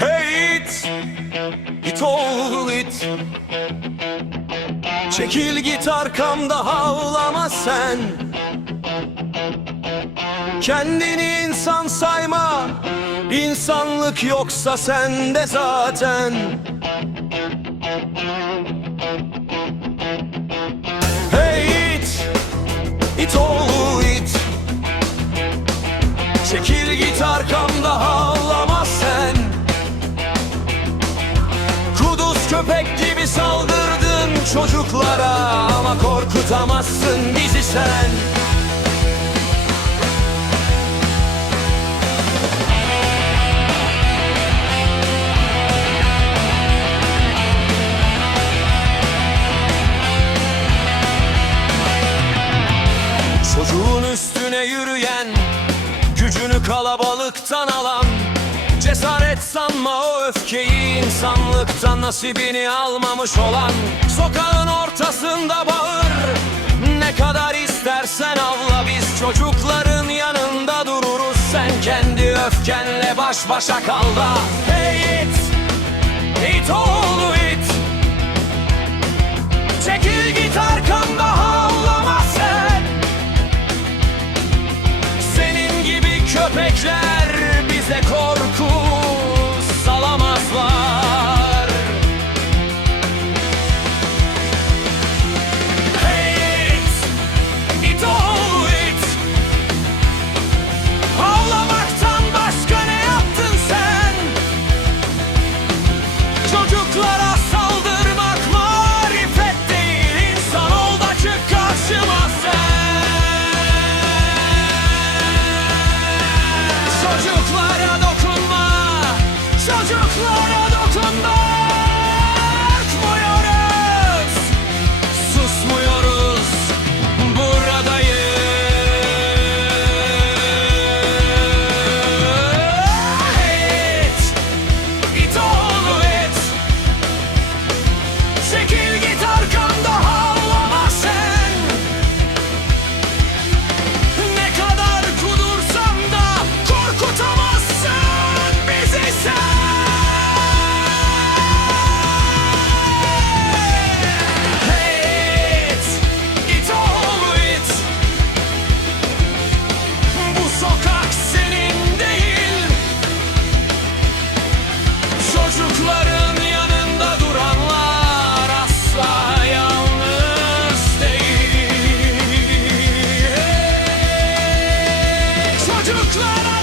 Hey it oğul it, çekil git arkamda havlama sen. Kendini insan sayma, insanlık yoksa sende zaten. Hey it oğlu it, çekil git arkamda havlama sen. Kuduz köpek gibi saldırdın çocuklara, ama korkutamazsın bizi sen. Çocuğun üstüne yürüyen, gücünü kalabalıktan alan, cesaret sanma o öfkeyi, insanlıktan nasibini almamış olan. Sokağın ortasında bağır, ne kadar istersen avla, biz çocukların yanında dururuz. Sen kendi öfkenle baş başa kal da. Hey it oğlu it, çekil git arkamda havlama sen. Senin gibi köpekler bize korku salamazlar. Hey it oğlu it, havlamaktan başka ne yaptın sen? Çocuklara saldırmak marifet değil, insan ol da çık karşıma sen. Çocuklara dokunma, çocuklara dokunma. Korkmuyoruz, susmuyoruz, buradayız. Hey it oğlu it, çekil git arkamda havlama sen. Ne kadar kudursam da korkutamazsın bizi sen. Hey it oğlu it, bu sokak senin değil. Çocukların yanında duranlar asla yalnız değil. Çocuklara